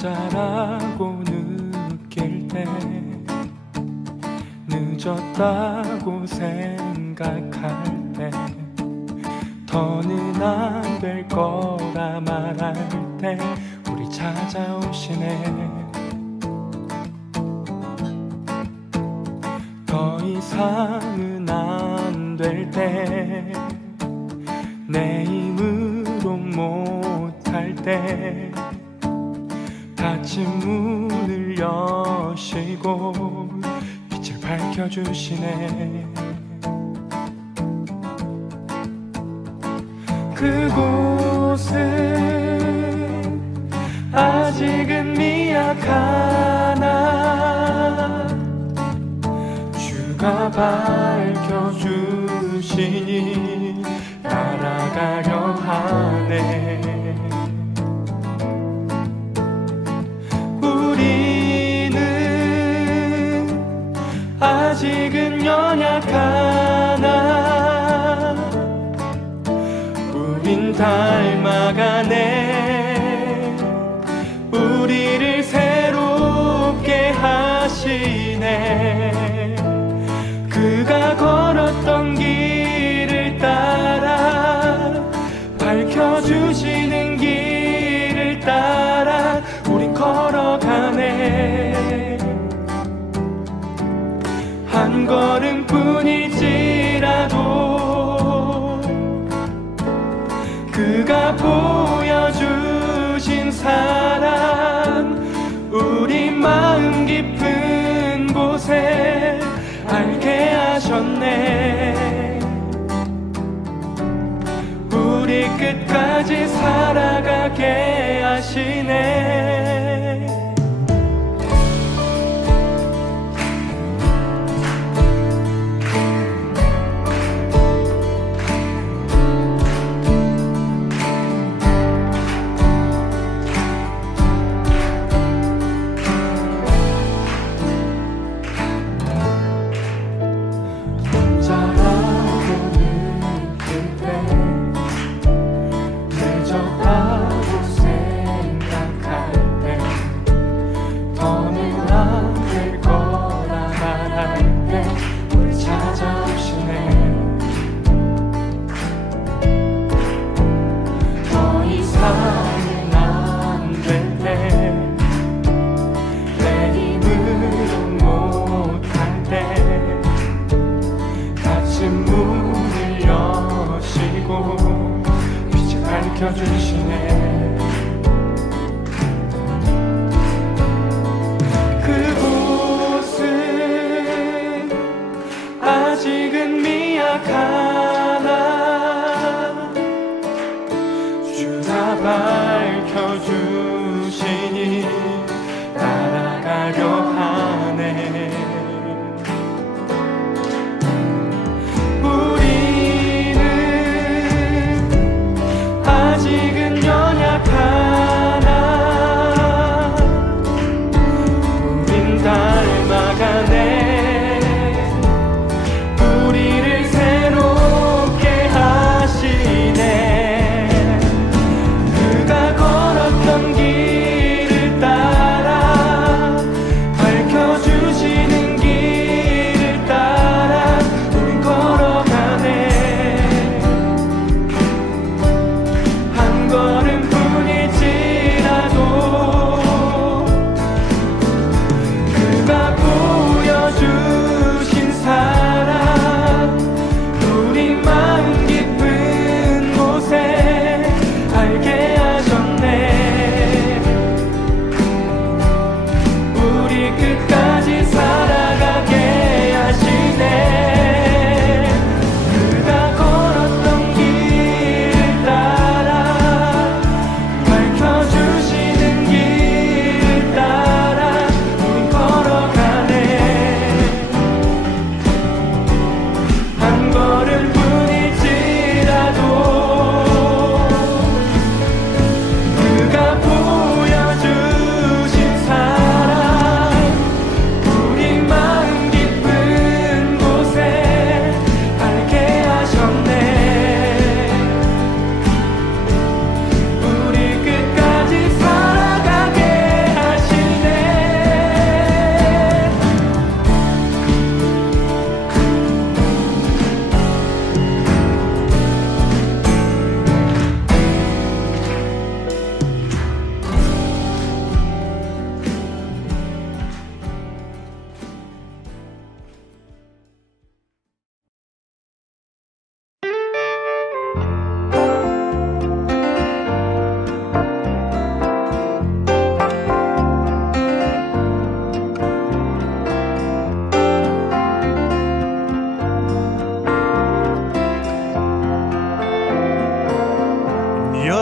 혼자라고 느낄 때 늦었다고 생각할 때 더는 안 될 거라 말할 때 우리 찾아오시네. 더 이상은 안 될 때 내 힘으로 못할 때 닫힌 문을 여시고 빛을 밝혀주시네. 그곳은 아직은 미약하나 주가 밝혀주시니 따라가려 하네. 우리는 아직은 연약하나 우린 닮아가네. 우리를 새롭게 하시네. 그가 걸었던 길을 따라 밝혀주시는 길을 따라 우린 걸어가네. 한 걸음뿐일지라도 그가 보여주신 사랑 우리 마음 깊은 곳에 알게 하셨네. 우리 끝까지 살아가게 하시네. 문을 여시고 빛을 밝혀주시네. 그곳은 아직은 미약하나 주가 밝혀주시니 따라가려 하네. 아직은 연약하나 우린 닮아가네. 우리를 새롭게 하시네. 그가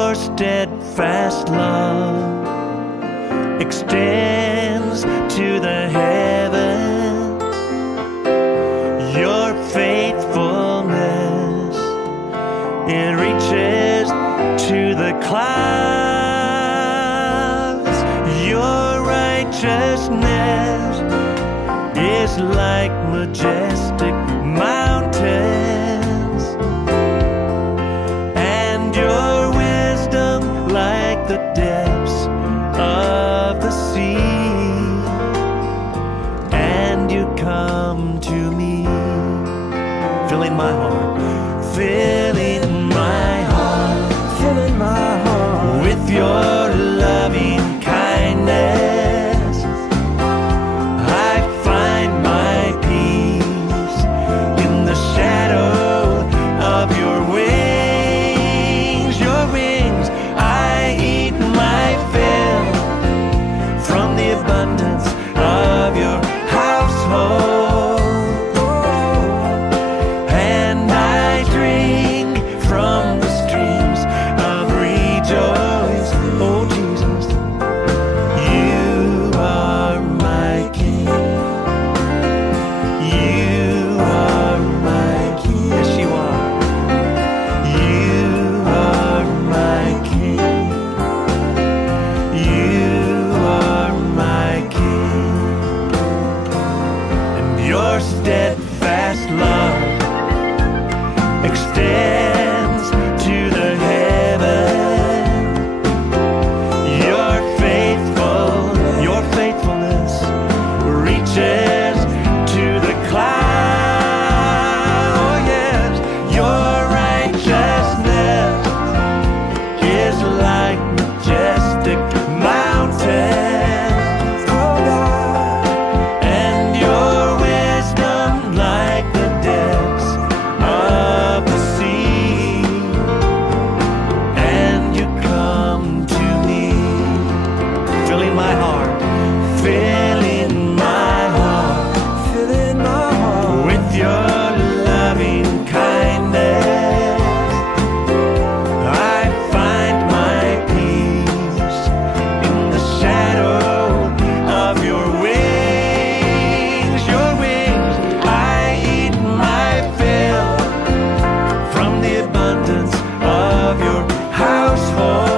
your steadfast love extends to the heavens. Your faithfulness, it reaches to the clouds. Your righteousness is like majestic mountains, and your wisdom like the depths of the sea. And you come to me, filling my heart, filling my heart, filling my heart with your loving kindness. I find my peace in the shadow of your wings. Your wings, I eat my fill from the abundance of your household, and I drink from the streams of rejoice. Oh Jesus, you are my King. You are my King. Yes, you are. You are my King. You are my King. And your steadfast love extends to the heaven. Your faithfulness reaches to the clouds. Oh yes, your righteousness is like majestic mountains. Oh God, and your wisdom like the depths of the sea. And you come to me, filling my heart, filling my heart, filling my heart with your loving kindness. I find my peace in the shadow of your wings. Your wings, I eat my fill from the abundance of your household,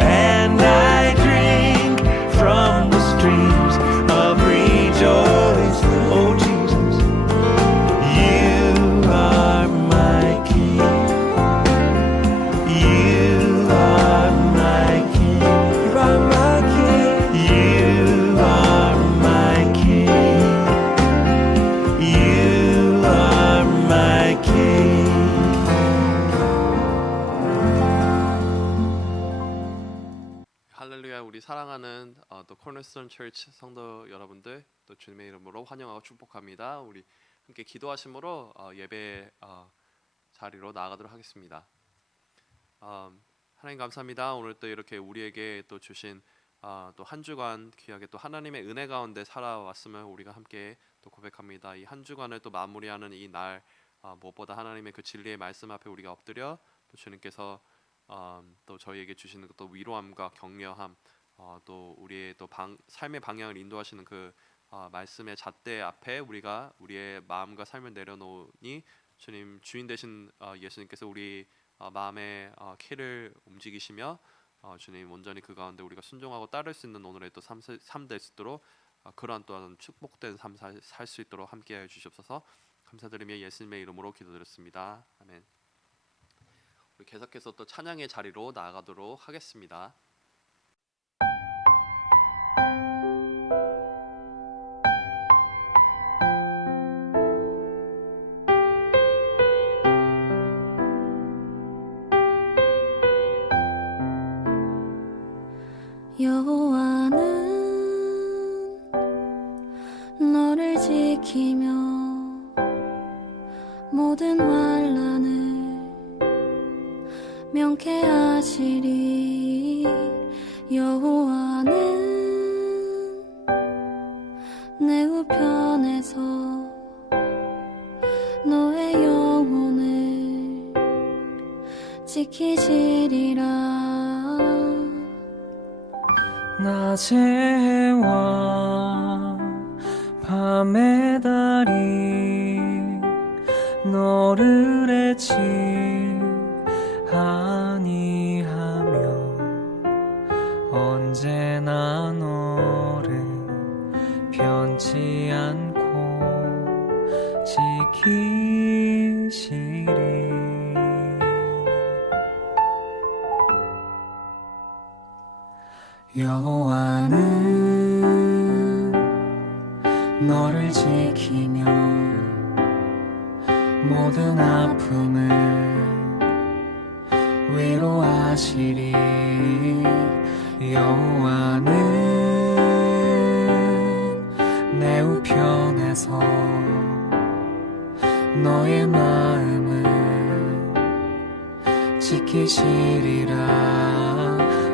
and I drink from the streams of rejoice. Oh Jesus, you are my King. You are my King. You are my King. You are my King. You are my King. 할렐루야. 우리 사랑하는 또 코너스톤 처치 성도 여러분들, 또 주님의 이름으로 환영하고 축복합니다. 우리 함께 기도하심으로 예배 자리로 나아가도록 하겠습니다. 하나님 감사합니다. 오늘 또 이렇게 우리에게 또 주신 또 한 주간 귀하게 또 하나님의 은혜 가운데 살아왔음을 우리가 함께 또 고백합니다. 이 한 주간을 또 마무리하는 이 날, 무엇보다 하나님의 그 진리의 말씀 앞에 우리가 엎드려 또 주님께서 또 저희에게 주시는 또 위로함과 격려함, 또 우리의 또 삶의 방향을 인도하시는 그 말씀의 잣대 앞에 우리가 우리의 마음과 삶을 내려놓으니 주님 주인 되신 예수님께서 우리 마음의 키를 움직이시며 주님 온전히 그 가운데 우리가 순종하고 따를 수 있는 오늘의 또 삶 될 수 있도록 그러한 또한 축복된 삶 살 수 있도록 함께하여 주시옵소서. 감사드리며 예수님의 이름으로 기도드렸습니다. 아멘. 우리 계속해서 또 찬양의 자리로 나아가도록 하겠습니다. 여호와는 너를 지키며 모든 환난을 명쾌하시리. 여호와는 내 우편에서 너의 영혼을 지키시리라. 낮의 해와 밤의 달이 너를 해치 아니하며 언제나 너를 변치 않고 지키시리. 여호와는 너를 지키며 모든 아픔을 위로하시리. 여호와는 내 우편에서 너의 마음을 지키시리라.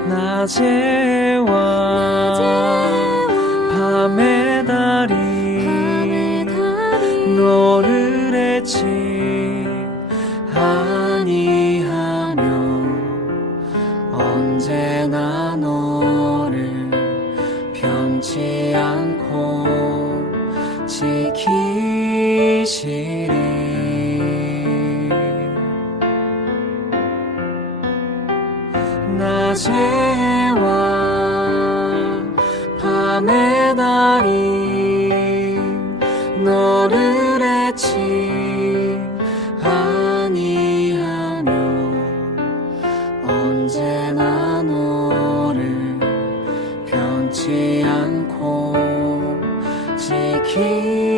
낮의 해와 밤의 달이 너를 해치 아니하며 언제나 너를 변치 않고 지키시리. 낮의 해와 밤의 달이 너를 해치 아니하며 언제나 너를 변치 않고 지키시리.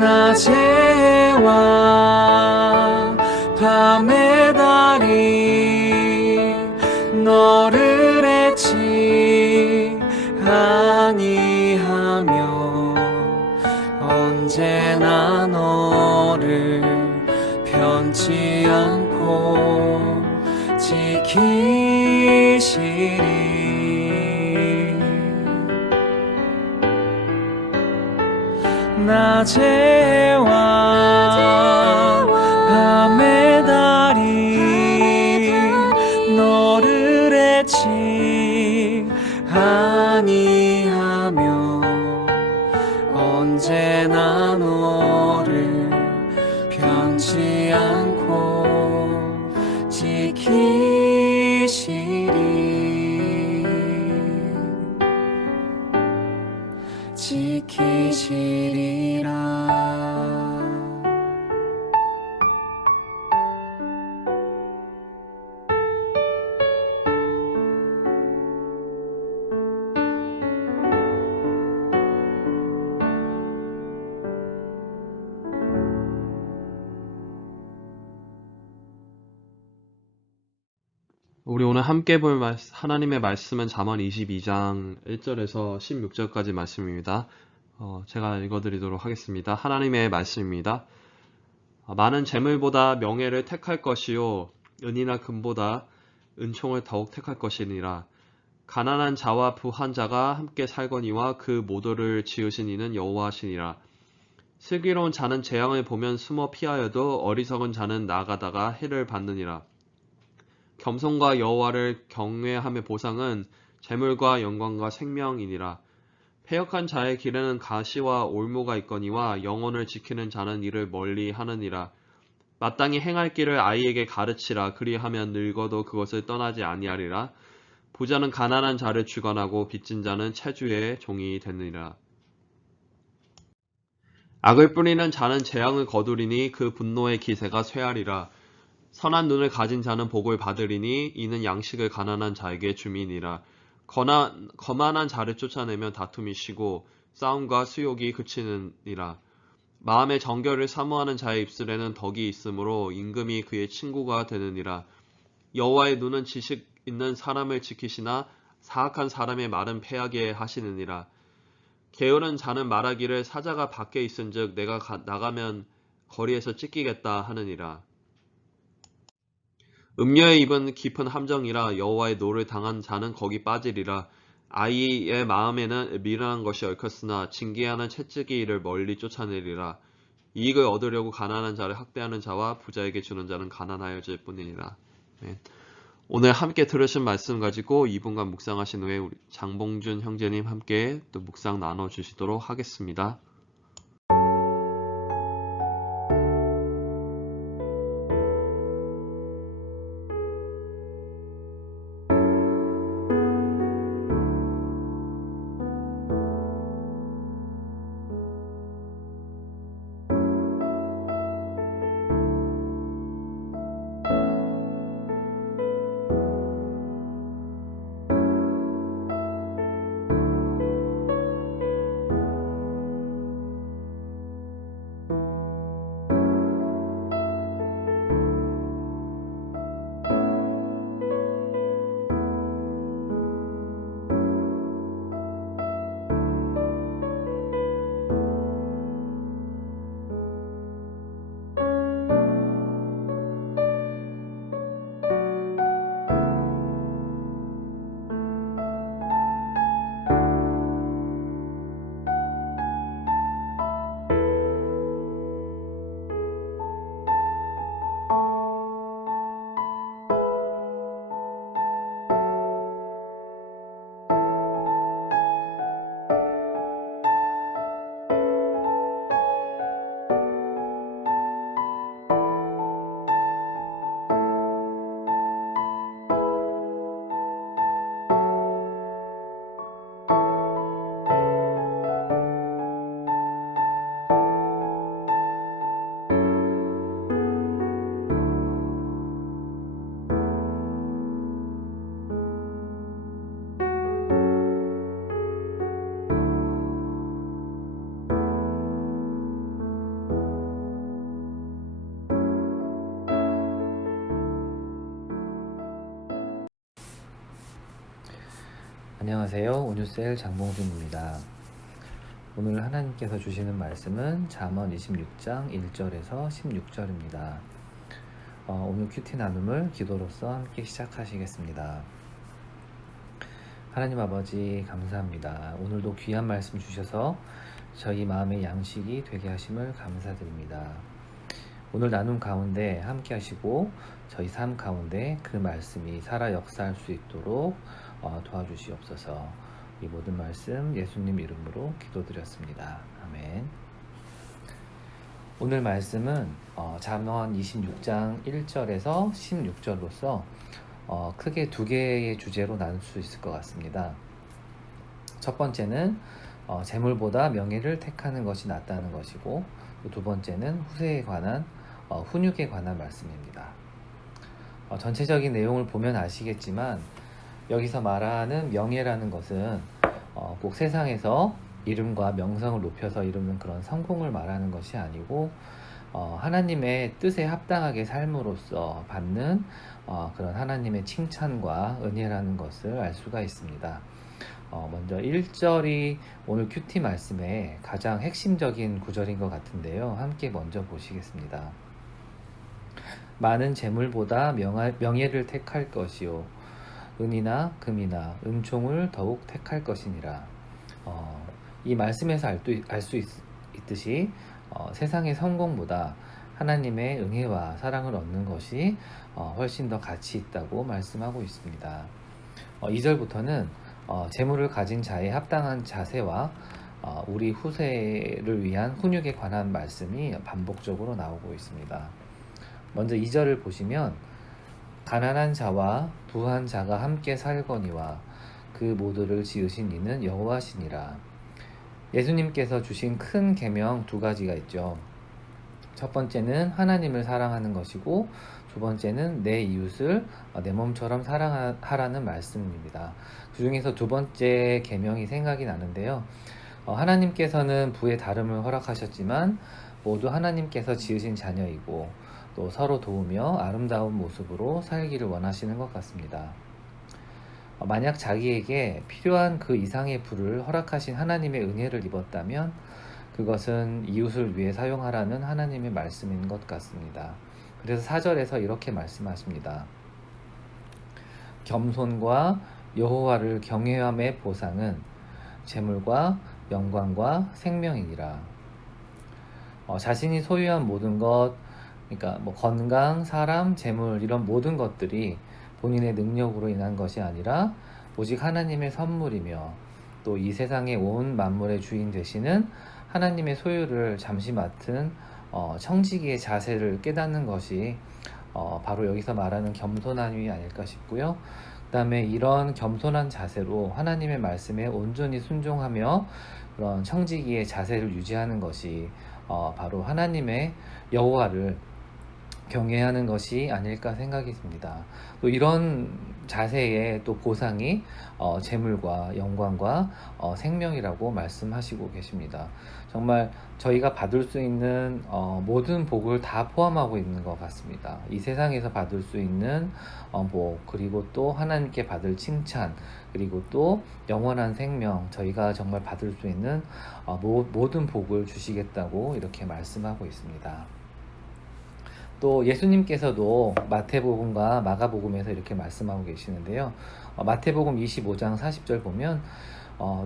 낮의 해와 밤의 달이 너를 해치 아니하며 언제나 너를 편치 않고 지키시리. 낮의 해와 밤의 달이 너를 해치 아니하며 언제나 너를 편치 않고 지키시리. 지키시리라. 우리 오늘 함께 볼 하나님의 말씀은 잠언 22장 1절에서 16절까지 말씀입니다. 제가 읽어드리도록 하겠습니다. 하나님의 말씀입니다. 많은 재물보다 명예를 택할 것이요 은이나 금보다 은총을 더욱 택할 것이니라. 가난한 자와 부한 자가 함께 살거니와 그 모도를 지으신 이는 여호와시니라. 슬기로운 자는 재앙을 보면 숨어 피하여도 어리석은 자는 나가다가 해를 받느니라. 겸손과 여호와를 경외함의 보상은 재물과 영광과 생명이니라. 패역한 자의 길에는 가시와 올무가 있거니와 영혼을 지키는 자는 이를 멀리 하느니라. 마땅히 행할 길을 아이에게 가르치라. 그리하면 늙어도 그것을 떠나지 아니하리라. 부자는 가난한 자를 주관하고 빚진 자는 채주의 종이 되느니라. 악을 뿌리는 자는 재앙을 거두리니 그 분노의 기세가 쇠하리라. 선한 눈을 가진 자는 복을 받으리니 이는 양식을 가난한 자에게 줌이니라. 거만한 자를 쫓아내면 다툼이 쉬고 싸움과 수욕이 그치느니라. 마음의 정결을 사모하는 자의 입술에는 덕이 있으므로 임금이 그의 친구가 되느니라. 여호와의 눈은 지식 있는 사람을 지키시나 사악한 사람의 말은 패하게 하시느니라. 게으른 자는 말하기를 사자가 밖에 있은즉 내가 나가면 거리에서 찢기겠다 하느니라. 음료의 입은 깊은 함정이라 여호와의 노를 당한 자는 거기 빠지리라. 아이의 마음에는 미련한 것이 얽혔으나 징계하는 채찍이 이를 멀리 쫓아내리라. 이익을 얻으려고 가난한 자를 학대하는 자와 부자에게 주는 자는 가난하여질 뿐이니라. 아멘. 오늘 함께 들으신 말씀 가지고 2분간 묵상하신 후에 우리 장봉준 형제님 함께 또 묵상 나눠주시도록 하겠습니다. 안녕하세요. 온유셀 장봉준입니다. 오늘 하나님께서 주시는 말씀은 잠언 26장 1절에서 16절입니다. 오늘 큐티 나눔을 기도로서 함께 시작하시겠습니다. 하나님 아버지 감사합니다. 오늘도 귀한 말씀 주셔서 저희 마음의 양식이 되게 하심을 감사드립니다. 오늘 나눔 가운데 함께 하시고 저희 삶 가운데 그 말씀이 살아 역사할 수 있도록 도와주시옵소서. 이 모든 말씀 예수님 이름으로 기도드렸습니다. 아멘. 오늘 말씀은 잠언 26장 1절에서 16절로서 크게 두 개의 주제로 나눌 수 있을 것 같습니다. 첫 번째는 재물보다 명예를 택하는 것이 낫다는 것이고, 두 번째는 후세에 관한 훈육에 관한 말씀입니다. 전체적인 내용을 보면 아시겠지만 여기서 말하는 명예라는 것은 꼭 세상에서 이름과 명성을 높여서 이루는 그런 성공을 말하는 것이 아니고 하나님의 뜻에 합당하게 삶으로써 받는 그런 하나님의 칭찬과 은혜라는 것을 알 수가 있습니다. 먼저 1절이 오늘 큐티 말씀의 가장 핵심적인 구절인 것 같은데요. 함께 먼저 보시겠습니다. 많은 재물보다 명예를 택할 것이요 은이나 금이나 은총을 더욱 택할 것이니라. 이 말씀에서 알 수 있듯이 세상의 성공보다 하나님의 은혜와 사랑을 얻는 것이 훨씬 더 가치 있다고 말씀하고 있습니다. 2절부터는 재물을 가진 자의 합당한 자세와 우리 후세를 위한 훈육에 관한 말씀이 반복적으로 나오고 있습니다. 먼저 2절을 보시면 가난한 자와 부한 자가 함께 살거니와 그 모두를 지으신 이는 여호와시니라. 예수님께서 주신 큰 계명 두 가지가 있죠. 첫 번째는 하나님을 사랑하는 것이고, 두 번째는 내 이웃을 내 몸처럼 사랑하라는 말씀입니다. 그 중에서 두 번째 계명이 생각이 나는데요. 하나님께서는 부의 다름을 허락하셨지만 모두 하나님께서 지으신 자녀이고 또 서로 도우며 아름다운 모습으로 살기를 원하시는 것 같습니다. 만약 자기에게 필요한 그 이상의 부를 허락하신 하나님의 은혜를 입었다면 그것은 이웃을 위해 사용하라는 하나님의 말씀인 것 같습니다. 그래서 4절에서 이렇게 말씀하십니다. 겸손과 여호와를 경외함의 보상은 재물과 영광과 생명이니라. 자신이 소유한 모든 것, 그러니까 뭐 건강, 사람, 재물 이런 모든 것들이 본인의 능력으로 인한 것이 아니라 오직 하나님의 선물이며 또 이 세상의 온 만물의 주인 되시는 하나님의 소유를 잠시 맡은 청지기의 자세를 깨닫는 것이 바로 여기서 말하는 겸손함이 아닐까 싶고요. 그 다음에 이런 겸손한 자세로 하나님의 말씀에 온전히 순종하며 그런 청지기의 자세를 유지하는 것이 바로 하나님의 여호와를 경외하는 것이 아닐까 생각이 듭니다. 또 이런 자세의 또 보상이 재물과 영광과 생명이라고 말씀하시고 계십니다. 정말 저희가 받을 수 있는 모든 복을 다 포함하고 있는 것 같습니다. 이 세상에서 받을 수 있는 복, 그리고 또 하나님께 받을 칭찬, 그리고 또 영원한 생명, 저희가 정말 받을 수 있는 모든 복을 주시겠다고 이렇게 말씀하고 있습니다. 또 예수님께서도 마태복음과 마가복음에서 이렇게 말씀하고 계시는데요. 마태복음 25장 40절 보면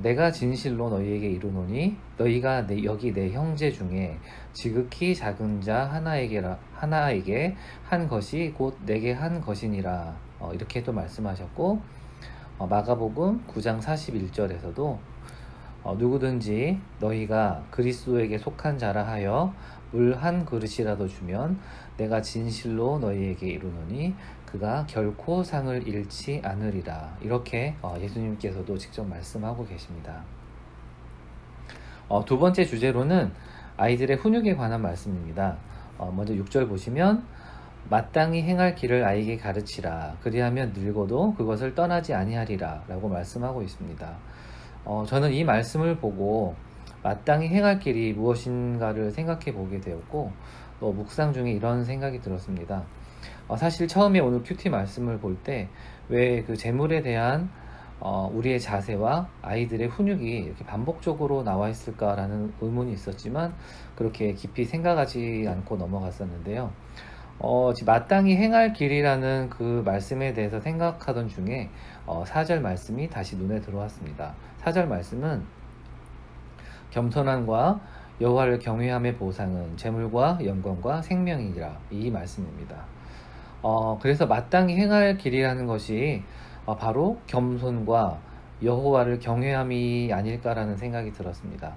내가 진실로 너희에게 이르노니 너희가 여기 내 형제 중에 지극히 작은 자 하나에게 한 것이 곧 내게 한 것이니라. 이렇게 또 말씀하셨고, 마가복음 9장 41절에서도 누구든지 너희가 그리스도에게 속한 자라 하여 물 한 그릇이라도 주면 내가 진실로 너희에게 이르노니 그가 결코 상을 잃지 않으리라. 이렇게 예수님께서도 직접 말씀하고 계십니다. 두 번째 주제로는 아이들의 훈육에 관한 말씀입니다. 먼저 6절 보시면 마땅히 행할 길을 아이에게 가르치라. 그리하면 늙어도 그것을 떠나지 아니하리라 라고 말씀하고 있습니다. 저는 이 말씀을 보고 마땅히 행할 길이 무엇인가를 생각해 보게 되었고, 또 묵상 중에 이런 생각이 들었습니다. 사실 처음에 오늘 큐티 말씀을 볼 때 왜 그 재물에 대한 우리의 자세와 아이들의 훈육이 이렇게 반복적으로 나와 있을까라는 의문이 있었지만 그렇게 깊이 생각하지 않고 넘어갔었는데요. 마땅히 행할 길이라는 그 말씀에 대해서 생각하던 중에 4절 말씀이 다시 눈에 들어왔습니다. 4절 말씀은 겸손함과 여호와를 경외함의 보상은 재물과 영광과 생명이라, 이 말씀입니다. 그래서 마땅히 행할 길이라는 것이 바로 겸손과 여호와를 경외함이 아닐까라는 생각이 들었습니다.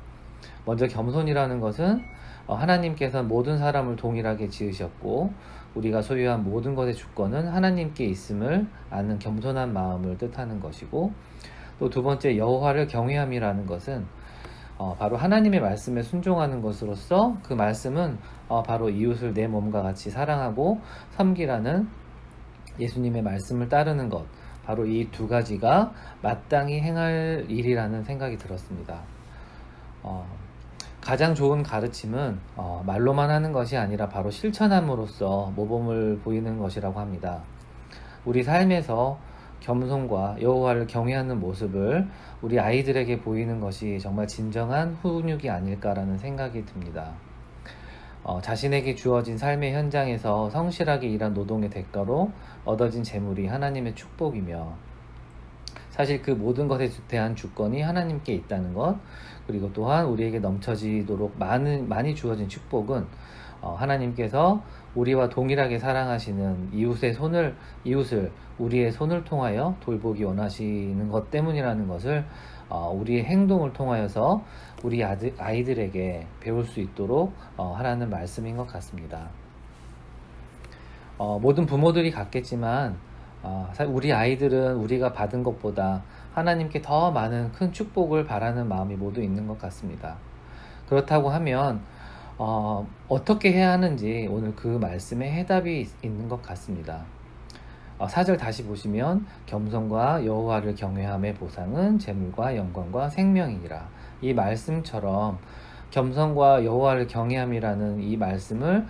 먼저 겸손이라는 것은 하나님께서 모든 사람을 동일하게 지으셨고 우리가 소유한 모든 것의 주권은 하나님께 있음을 아는 겸손한 마음을 뜻하는 것이고, 또 두 번째 여호와를 경외함이라는 것은 바로 하나님의 말씀에 순종하는 것으로서 그 말씀은 바로 이웃을 내 몸과 같이 사랑하고 섬기라는 예수님의 말씀을 따르는 것, 바로 이 두 가지가 마땅히 행할 일이라는 생각이 들었습니다. 가장 좋은 가르침은 말로만 하는 것이 아니라 바로 실천함으로써 모범을 보이는 것이라고 합니다. 우리 삶에서 겸손과 여호와를 경외하는 모습을 우리 아이들에게 보이는 것이 정말 진정한 훈육이 아닐까라는 생각이 듭니다. 자신에게 주어진 삶의 현장에서 성실하게 일한 노동의 대가로 얻어진 재물이 하나님의 축복이며, 사실 그 모든 것에 대한 주권이 하나님께 있다는 것, 그리고 또한 우리에게 넘쳐지도록 많이 주어진 축복은 하나님께서 우리와 동일하게 사랑하시는 이웃을 우리의 손을 통하여 돌보기 원하시는 것 때문이라는 것을 우리의 행동을 통하여서 우리 아이들에게 배울 수 있도록 하라는 말씀인 것 같습니다. 모든 부모들이 같겠지만 우리 아이들은 우리가 받은 것보다 하나님께 더 많은 큰 축복을 바라는 마음이 모두 있는 것 같습니다. 그렇다고 하면 어떻게 해야 하는지 오늘 그 말씀에 해답이 있는 것 같습니다. 4절 다시 보시면 겸손과 여호와를 경외함의 보상은 재물과 영광과 생명이니라. 이 말씀처럼 겸손과 여호와를 경외함이라는 이 말씀을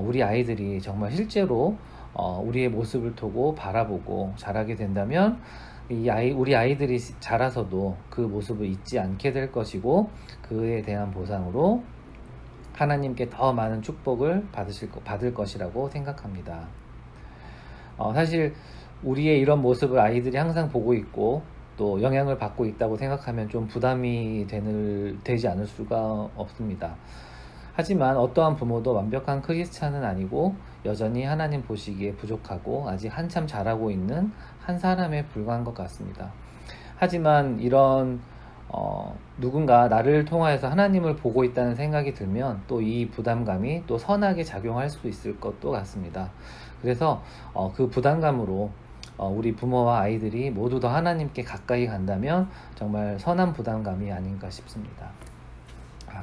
우리 아이들이 정말 실제로 우리의 모습을 두고 바라보고 자라게 된다면 우리 아이들이 자라서도 그 모습을 잊지 않게 될 것이고, 그에 대한 보상으로 하나님께 더 많은 축복을 받을 것이라고 생각합니다. 사실 우리의 이런 모습을 아이들이 항상 보고 있고 또 영향을 받고 있다고 생각하면 좀 부담이 되지 않을 수가 없습니다. 하지만 어떠한 부모도 완벽한 크리스찬은 아니고 여전히 하나님 보시기에 부족하고 아직 한참 자라고 있는 한 사람에 불과한 것 같습니다. 하지만 이런 누군가 나를 통하여서 하나님을 보고 있다는 생각이 들면 또 이 부담감이 또 선하게 작용할 수 있을 것도 같습니다. 그래서 그 부담감으로 우리 부모와 아이들이 모두 다 하나님께 가까이 간다면 정말 선한 부담감이 아닌가 싶습니다.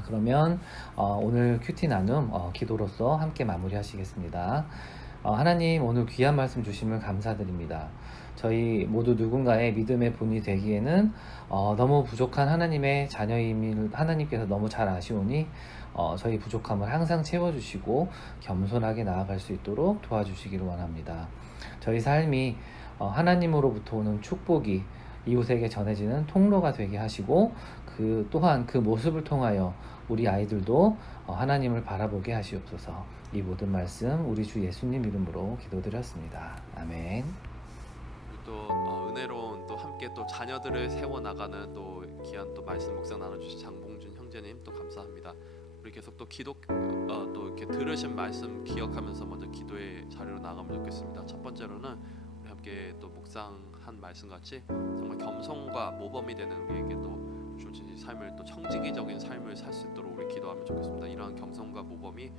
그러면 오늘 큐티 나눔 기도로서 함께 마무리하시겠습니다. 하나님, 오늘 귀한 말씀 주심을 감사드립니다. 저희 모두 누군가의 믿음의 본이 되기에는 너무 부족한 하나님의 자녀임을 하나님께서 너무 잘 아시오니 저희 부족함을 항상 채워주시고 겸손하게 나아갈 수 있도록 도와주시기를 원합니다. 저희 삶이 하나님으로부터 오는 축복이 이웃에게 전해지는 통로가 되게 하시고 또한 그 모습을 통하여 우리 아이들도 하나님을 바라보게 하시옵소서. 이 모든 말씀 우리 주 예수님 이름으로 기도드렸습니다. 아멘. 또 은혜로운 또 함께 또 자녀들을 세워나가는 또 귀한 또 말씀 묵상 나눠주신 장봉준 형제님 또 감사합니다. 우리 계속 또 기도 또 이렇게 들으신 말씀 기억하면서 먼저 기도의 자리로 나가면 좋겠습니다. 첫 번째로는 우리 함께 또 묵상한 말씀 같이 정말 겸손과 모범이 되는 우리에게 또 주신 삶을 또 청지기적인 삶을 살 수 있도록 우리 기도하면 좋겠습니다. 이러한 겸손과 모범이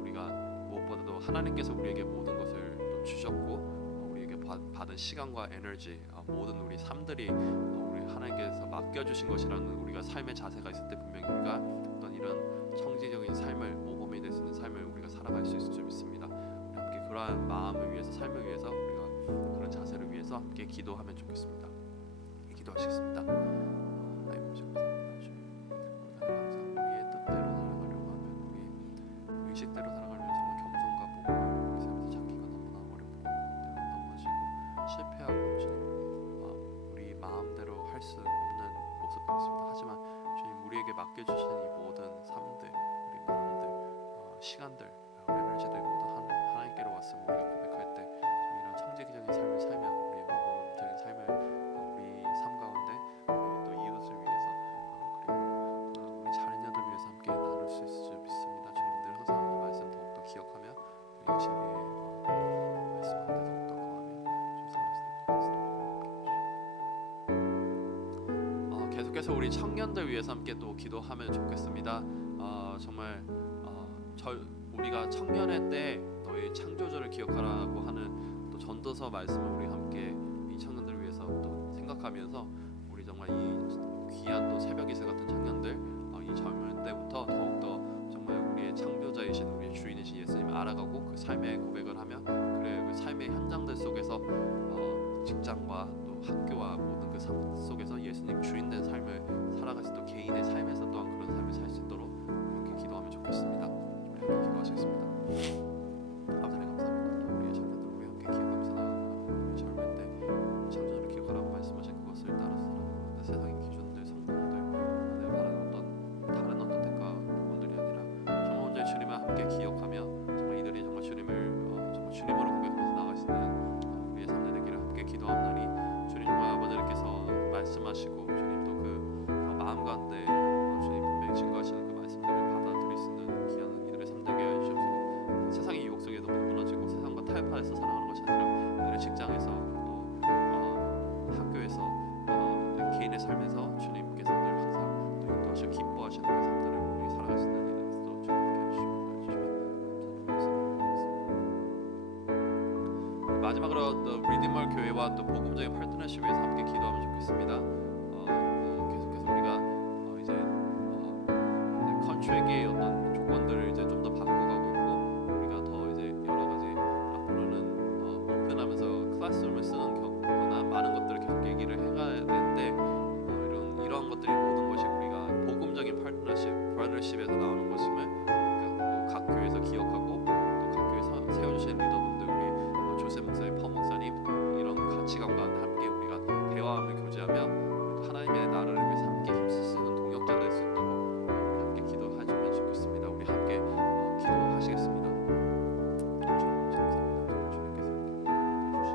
우리가 무엇보다도 하나님께서 우리에게 모든 것을 또 주셨고 우리에게 받은 시간과 에너지 모든 우리 삶들이 우리 하나님께서 맡겨주신 것이라는 우리가 삶의 자세가 있을 때 분명히 우리가 어떤 이런 청지적인 삶을 모범이 될 수 있는 삶을 우리가 살아갈 수 있을 줄 믿습니다. 우리 함께 그러한 마음을 위해서 삶을 위해서 우리가 그런 자세를 위해서 함께 기도하면 좋겠습니다. 기도하시겠습니다. 하나님 아버지 감사합니다. 주님 항상 우리의 뜻대로 살아가려고 하면 우리 의식대로 살아가려면 정말 겸손과 모범을 우리 삶에서 찾기가 너무나 어렵고 때로 넘어지고 실패하고 주님 우리 마음대로 할 수 없는 모습도 있습니다. 하지만 주님 우리에게 맡겨주신 이 모든 삶들 우리 마음들 시간들 에너지들 모두 하나님께로 왔음을 우리가 고백할 때 좀 이런 청지기적인 삶을 살며 우리의 모범적인 삶을 우리 삶 가운데 우리 또 이웃을 위해서 그리고 우리 자녀들 위해서 함께 나눌 수 있을 줄 믿습니다. 주님들 항상 이 말씀 더욱더 기억하며 우리 진리의 말씀 가운데 더욱더 거하며 계속해서 우리 청년들 위해서 함께 또 기도하면 좋겠습니다. 정말 우리가 청년의 때 너희 창조주를 기억하라고 하는 또 전도서 말씀을 우리 함께 이 청년들을 위해서 또 생각하면서 우리 정말 이 귀한 또 새벽 이슬 같은 청년들 이 젊은 때부터 더욱더 정말 우리의 창조자이신 우리의 주인이신 예수님을 알아가고 그 삶의 고백을 하며 그 삶의 현장들 속에서 직장과 또 학교와 모든 그 삶 속에서 예수님 주인된 삶을 살아갈 수 있도록 개인의 삶에서 또한 그런 삶을 살 수 있도록 이렇게 기도하면 좋겠습니다. 우리 함께 기도하시겠습니다. 아버지 감사합니다. 또 우리의 자녀들 우리 함께 기억하면서 나아가는 우리 젊을 때 창조주를 기억하라고 말씀하신 그것을 따라서 살아가는 세상의 기준들 성공들 내 바라는 다른 어떤 대가 부분들이 아니라 정말 온전히 주님을 함께 기억하며 정말 이들이 정말 주님을 정말 주님으로 고백하면서 나아갈 수 있는 우리의 삶들 되기를 함께 기도하오나니 주님 정말 아버지께서 말씀하시고 주님 또 그 마음 가운데 주님 분명히 증거하시는 그 말씀들을 받아들일 수 있는 귀한 이들의 삶 되게 해주시옵소서. 세상의 유혹 속에 너무 무너지고 세상과 타협하여서 살아가는 것이 아니라 이들의 직장에서 또 학교에서 개인의 삶에서 주님께서 늘 항상 또 인도하시고 기뻐하시는 그 삶들을 우리 살아갈 수 있는 일을 또 주님께 해주시옵소서. 마지막으로 또 리디멀 교회와 또 복음적인 파트너십에서 함께 기도하면 좋겠습니다. 계속해서 우리가 이제 컨트랙의 어떤 조건들을 이제 좀 더 바꿔가고 있고 우리가 더 이제 여러 가지 앞으로는 오픈하면서 클래스룸을 쓰는 경우나 많은 것들을 계속 얘기를 해가야 되는데 이러한 것들이 모든 것이 우리가 복음적인 파트너십에서 나오는 것임을 또 각 교회에서 기억하고 또 각 교회에서 세워주신 리더분들 우리 조셉 목사님, 퍼 목사님 이런 가치관 가운데 함께 우리가 대화함을 교제하며 또 하나님의 나라를 위해서 함께 힘쓸 수 있는 동역자 될 수 있도록 우리 함께 기도해주면 좋겠습니다. 우리 함께 기도하시겠습니다. 주님 감사합니다. 주님께서 이렇게 해주신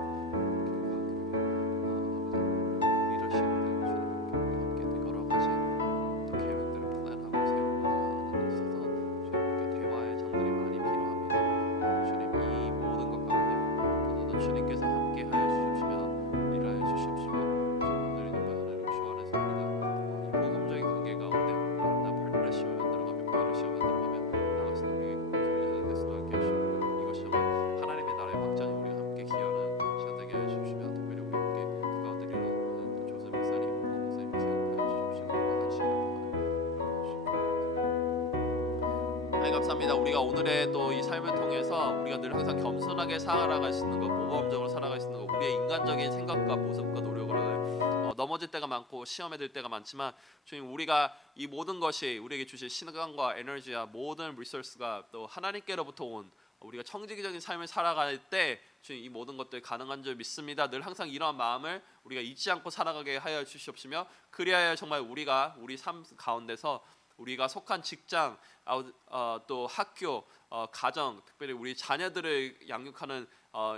하나님 감사합니다. 우리가 오늘의 또 이 삶을 통해서 우리가 늘 항상 겸손하게 살아갈 수 있는 것, 모범적으로 살아갈 수 있는 것, 우리의 인간적인 생각과 모습과 노력으로 넘어질 때가 많고 시험에 들 때가 많지만 주님, 우리가 이 모든 것이 우리에게 주신 시간과 에너지와 모든 리소스가 또 하나님께로부터 온 우리가 청지기적인 삶을 살아갈 때 주님, 이 모든 것들 가능한 줄 믿습니다. 늘 항상 이러한 마음을 우리가 잊지 않고 살아가게 하여 주시옵시며, 그리하여 정말 우리가 우리 삶 가운데서 우리가 속한 직장, 또 학교, 가정, 특별히 우리 자녀들을 양육하는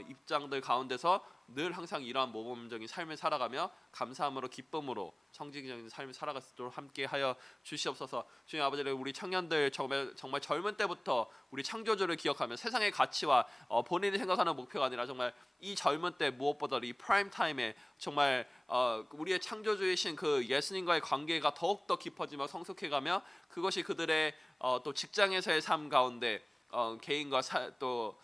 입장들 가운데서 늘 항상 이러한 모범적인 삶을 살아가며 감사함으로 기쁨으로 청지기적인 삶을 살아갈 수 있도록 함께하여 주시옵소서. 주님 아버지, 우리 청년들 정말 젊은 때부터 우리 창조주를 기억하며 세상의 가치와 본인이 생각하는 목표가 아니라 정말 이 젊은 때 무엇보다 이 프라임 타임에 정말 우리의 창조주이신 그 예수님과의 관계가 더욱더 깊어지며 성숙해가며 그것이 그들의 또 직장에서의 삶 가운데 개인과 또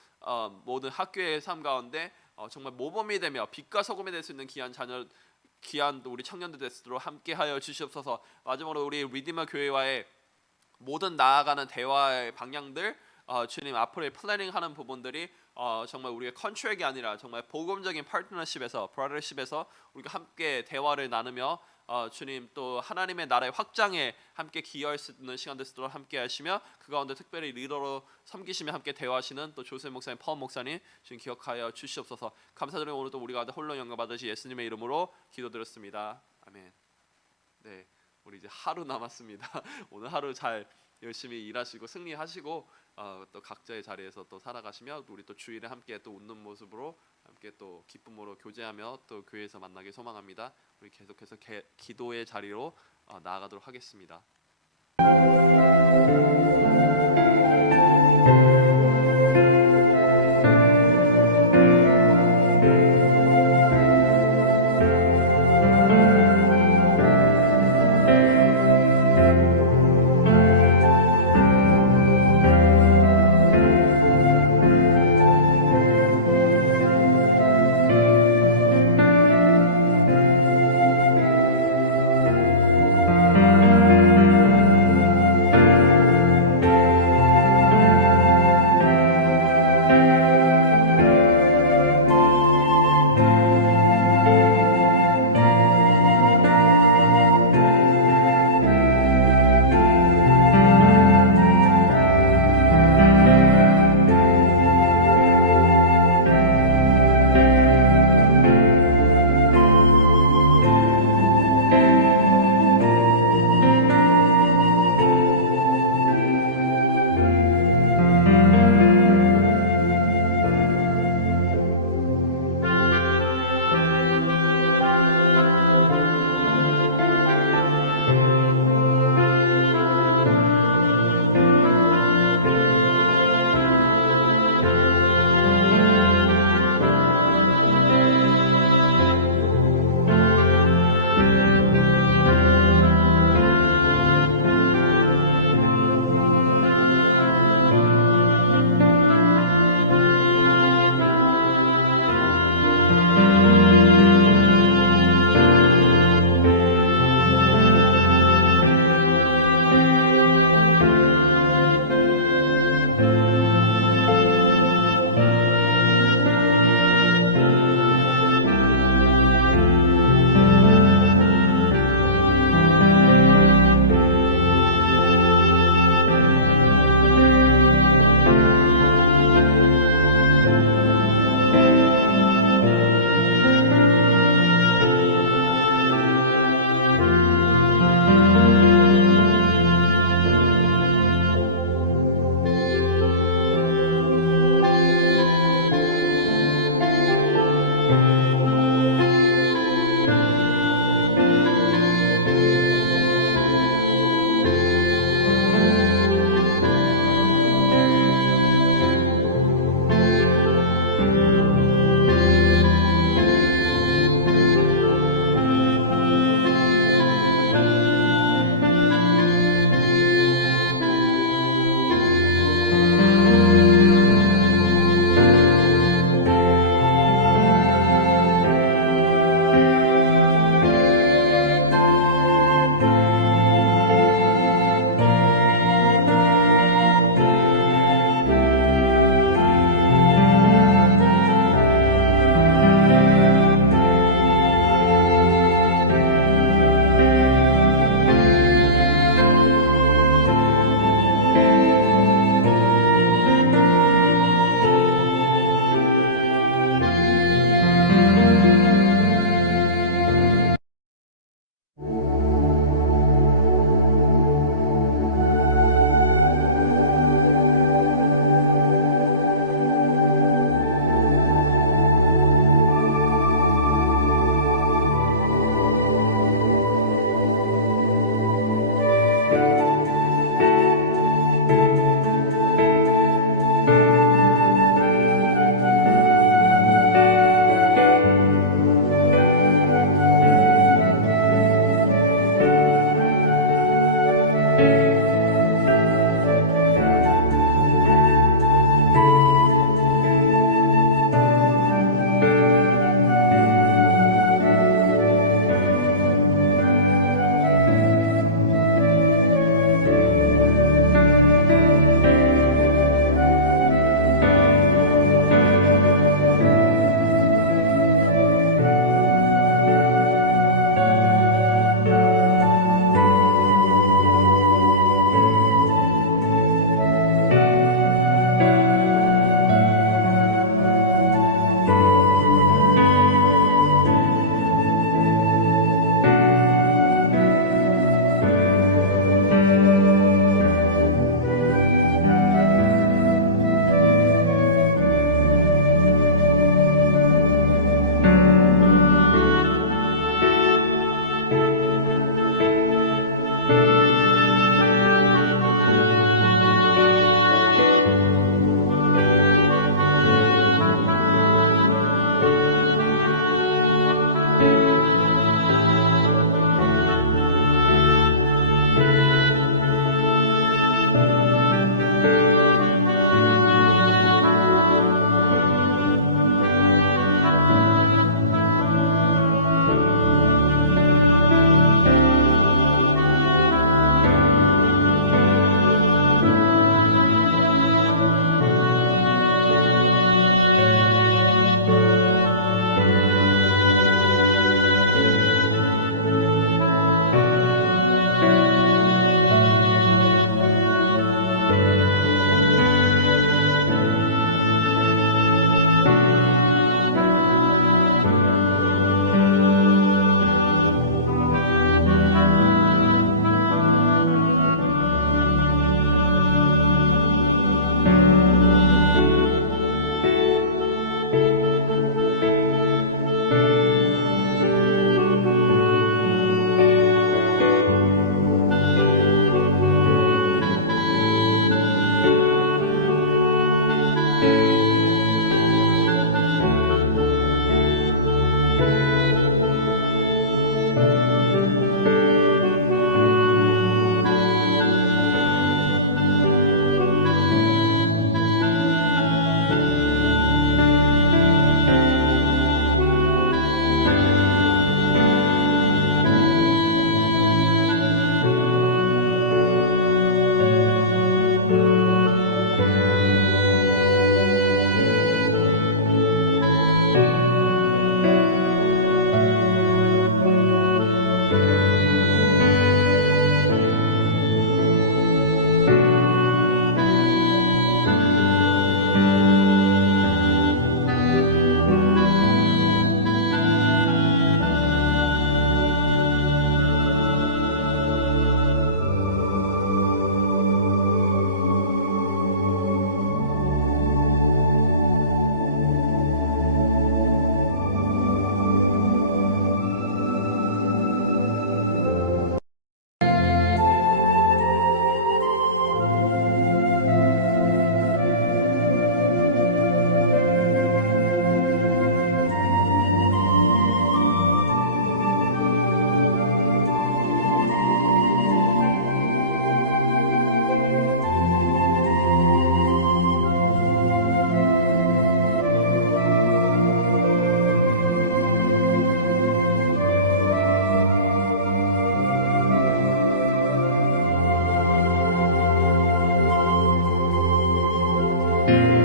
모든 학교의 삶 가운데 정말 모범이 되며 빛과 소금이 될 수 있는 귀한 우리 청년들 되도록 함께하여 주시옵소서. 마지막으로 우리 리디머 교회와의 모든 나아가는 대화의 방향들, 주님 앞으로의 플래닝하는 부분들이 정말 우리의 컨트랙이 아니라 정말 복음적인 파트너십에서 브라더십에서 우리가 함께 대화를 나누며 주님 또 하나님의 나라의 확장에 함께 기여할 수 있는 시간 되도록 함께 하시며, 그 가운데 특별히 리더로 섬기시며 함께 대화하시는 또 조셉 목사님, 파원 목사님 지금 기억하여 주시옵소서. 감사드리며 오늘도 우리가 홀로 영광 받으시 예수님의 이름으로 기도드렸습니다. 아멘. 네, 우리 이제 하루 남았습니다. 오늘 하루 잘 열심히 일하시고 승리하시고 또 각자의 자리에서 또 살아가시며 우리 또 주일에 함께 또 웃는 모습으로 함께 또 기쁨으로 교제하며 또 교회에서 만나길 소망합니다. 우리 계속해서 기도의 자리로 나아가도록 하겠습니다. 내